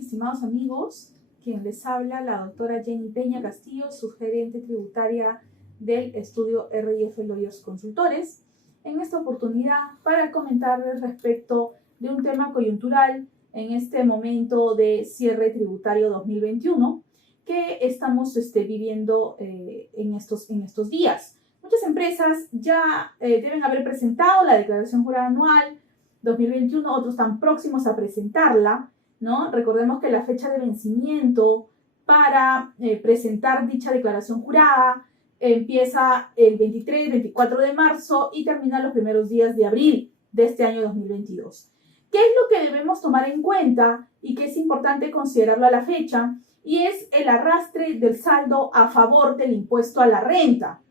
estimados amigos. Quien les habla, la doctora Jenny Peña Castillo, subgerente tributaria del estudio RIF Lawyers Consultores. En esta oportunidad para comentarles respecto de un tema coyuntural en este momento de cierre tributario 2021 que estamos viviendo en estos días. Muchas empresas ya deben haber presentado la declaración jurada anual 2021, otros están próximos a presentarla, ¿no? Recordemos que la fecha de vencimiento para presentar dicha declaración jurada empieza el 23-24 de marzo y termina los primeros días de abril de este año 2022. ¿Qué es lo que debemos tomar en cuenta y que es importante considerarlo a la fecha? Y es el arrastre del saldo a favor del impuesto a la renta,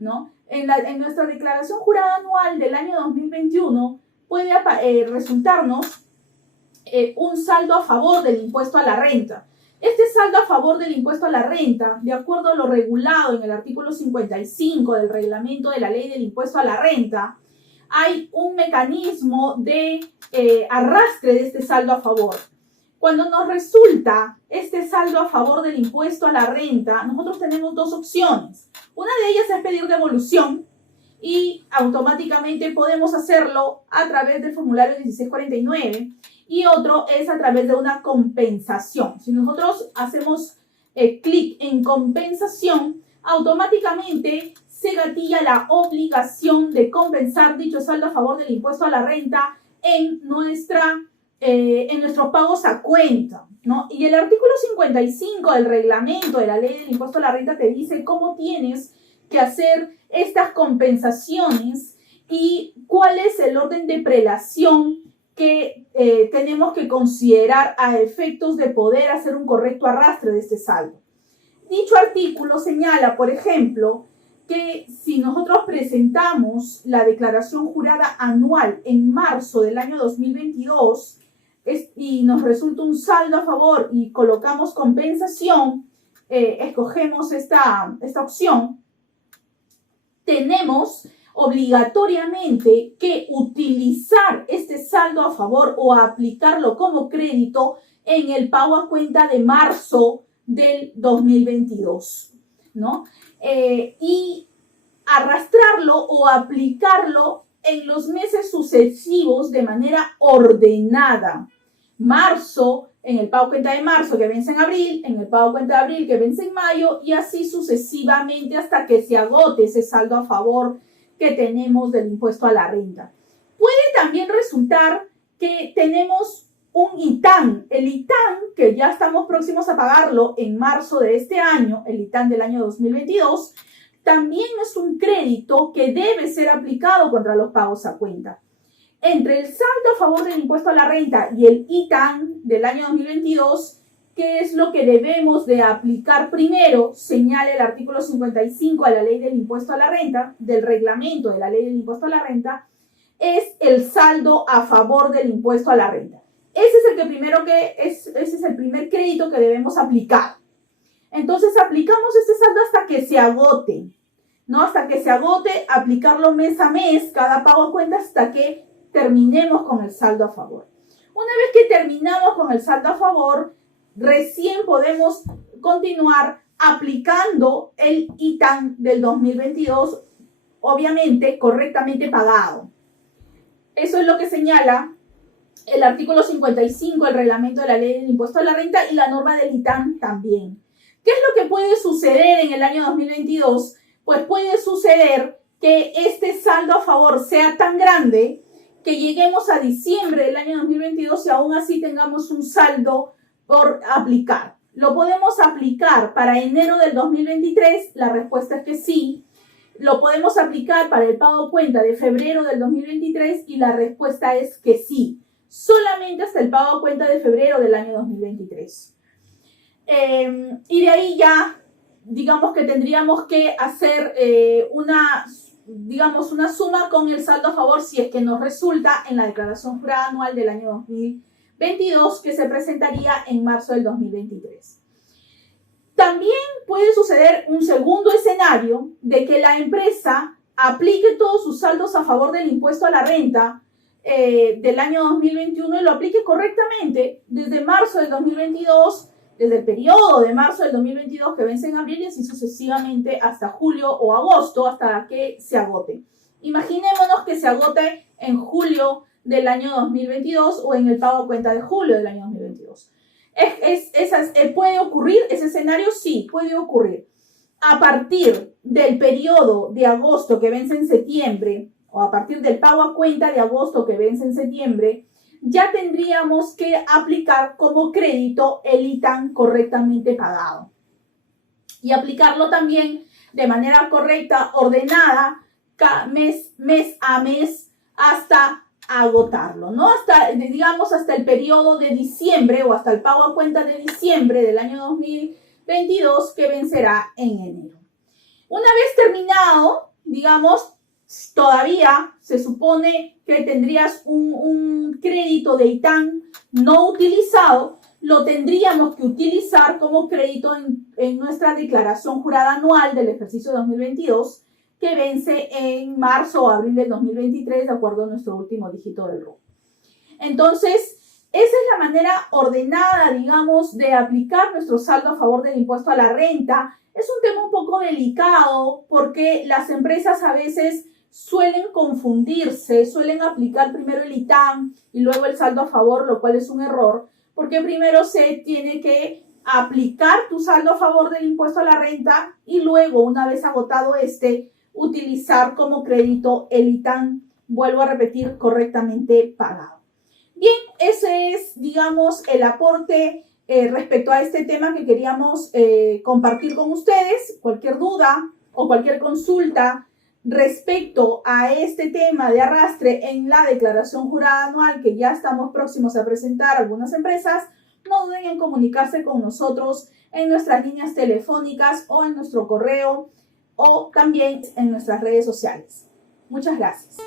¿no? En nuestra declaración jurada anual del año 2021 puede resultarnos un saldo a favor del impuesto a la renta. Este saldo a favor del impuesto a la renta, de acuerdo a lo regulado en el artículo 55 del reglamento de la ley del impuesto a la renta, hay un mecanismo de arrastre de este saldo a favor. Cuando nos resulta este saldo a favor del impuesto a la renta, nosotros tenemos dos opciones. Una de ellas es pedir devolución y automáticamente podemos hacerlo a través del formulario 1649 y otro es a través de una compensación. Si nosotros hacemos clic en compensación, automáticamente se gatilla la obligación de compensar dicho saldo a favor del impuesto a la renta en nuestros pagos a cuenta, ¿no? Y el artículo 55 del reglamento de la ley del impuesto a la renta te dice cómo tienes que hacer estas compensaciones y cuál es el orden de prelación que tenemos que considerar a efectos de poder hacer un correcto arrastre de este saldo. Dicho artículo señala, por ejemplo, que si nosotros presentamos la declaración jurada anual en marzo del año 2022 y nos resulta un saldo a favor y colocamos compensación, escogemos esta opción, tenemos obligatoriamente que utilizar este saldo a favor o aplicarlo como crédito en el pago a cuenta de marzo del 2022, ¿no? Y arrastrarlo o aplicarlo en los meses sucesivos de manera ordenada. Marzo, en el pago a cuenta de marzo que vence en abril, en el pago a cuenta de abril que vence en mayo y así sucesivamente hasta que se agote ese saldo a favor que tenemos del impuesto a la renta. Puede también resultar que tenemos un ITAN. El ITAN, que ya estamos próximos a pagarlo en marzo de este año, el ITAN del año 2022, también es un crédito que debe ser aplicado contra los pagos a cuenta. Entre el saldo a favor del impuesto a la renta y el ITAN del año 2022, ¿qué es lo que debemos de aplicar primero? Señala el artículo 55 de la ley del impuesto a la renta, del reglamento de la ley del impuesto a la renta, es el saldo a favor del impuesto a la renta. Ese es el primer crédito que debemos aplicar. Entonces aplicamos este saldo hasta que se agote, ¿no? Hasta que se agote, aplicarlo mes a mes, cada pago a cuenta hasta que terminemos con el saldo a favor. Una vez que terminamos con el saldo a favor, recién podemos continuar aplicando el ITAN del 2022, obviamente correctamente pagado. Eso es lo que señala el artículo 55 del reglamento de la ley del impuesto a la renta y la norma del ITAN también. ¿Qué es lo que puede suceder en el año 2022? Pues puede suceder que este saldo a favor sea tan grande que lleguemos a diciembre del año 2022 y aún así tengamos un saldo por aplicar. ¿Lo podemos aplicar para enero del 2023? La respuesta es que sí. ¿Lo podemos aplicar para el pago a cuenta de febrero del 2023? Y la respuesta es que sí. Solamente hasta el pago a cuenta de febrero del año 2023. Y de ahí ya, digamos que tendríamos que hacer una suma con el saldo a favor si es que nos resulta en la declaración jurada anual del año 2022 que se presentaría en marzo del 2023. También puede suceder un segundo escenario de que la empresa aplique todos sus saldos a favor del impuesto a la renta del año 2021 y lo aplique correctamente desde marzo del 2022, desde el periodo de marzo del 2022 que vence en abril y así sucesivamente hasta julio o agosto, hasta que se agote. Imaginémonos que se agote en julio del año 2022 o en el pago a cuenta de julio del año 2022. ¿Puede ocurrir ese escenario? Sí, puede ocurrir. A partir del periodo de agosto que vence en septiembre, o a partir del pago a cuenta de agosto que vence en septiembre, ya tendríamos que aplicar como crédito el ITAN correctamente pagado. Y aplicarlo también de manera correcta, ordenada, mes a mes, hasta agotarlo, ¿no? Hasta el periodo de diciembre o hasta el pago a cuenta de diciembre del año 2022 que vencerá en enero. Una vez terminado, digamos, todavía se supone que tendrías un crédito de ITAN no utilizado, lo tendríamos que utilizar como crédito en nuestra declaración jurada anual del ejercicio 2022 que vence en marzo o abril del 2023 de acuerdo a nuestro último dígito del RUC. Entonces, esa es la manera ordenada, digamos, de aplicar nuestro saldo a favor del impuesto a la renta. Es un tema un poco delicado porque las empresas a veces suelen confundirse, suelen aplicar primero el ITAN y luego el saldo a favor, lo cual es un error, porque primero se tiene que aplicar tu saldo a favor del impuesto a la renta y luego, una vez agotado utilizar como crédito el ITAN, vuelvo a repetir, correctamente pagado. Bien, ese es, digamos, el aporte respecto a este tema que queríamos compartir con ustedes. Cualquier duda o cualquier consulta respecto a este tema de arrastre en la declaración jurada anual que ya estamos próximos a presentar a algunas empresas, no duden en comunicarse con nosotros en nuestras líneas telefónicas o en nuestro correo o también en nuestras redes sociales. Muchas gracias.